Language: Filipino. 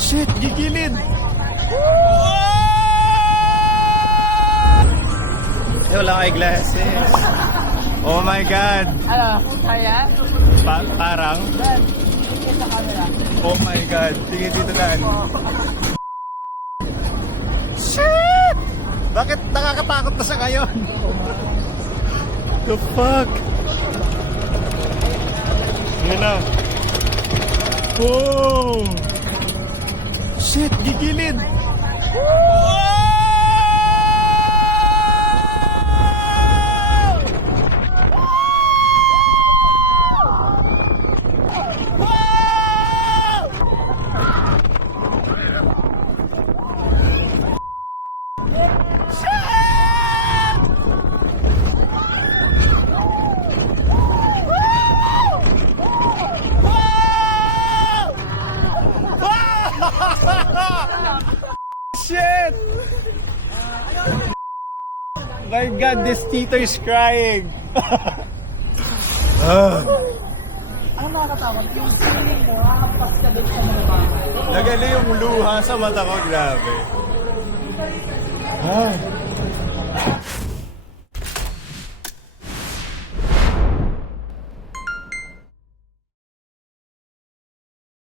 Shit, gigilid! Eh, wala kay glasses. Oh my God! Ano? Kaya? Parang? Ben, tingin sa camera. Oh my God! Tingin dito na. Shit! Bakit nakakatakot na sa ngayon? The fuck? Yan na. Whoa! Shit, gigilid! Shit! My God, this tito is crying. Ano makakatawag? Yung feeling mo, hahampas ka din sa mga bagay. Nagali yung luha sa mata ko, grabe. Ah.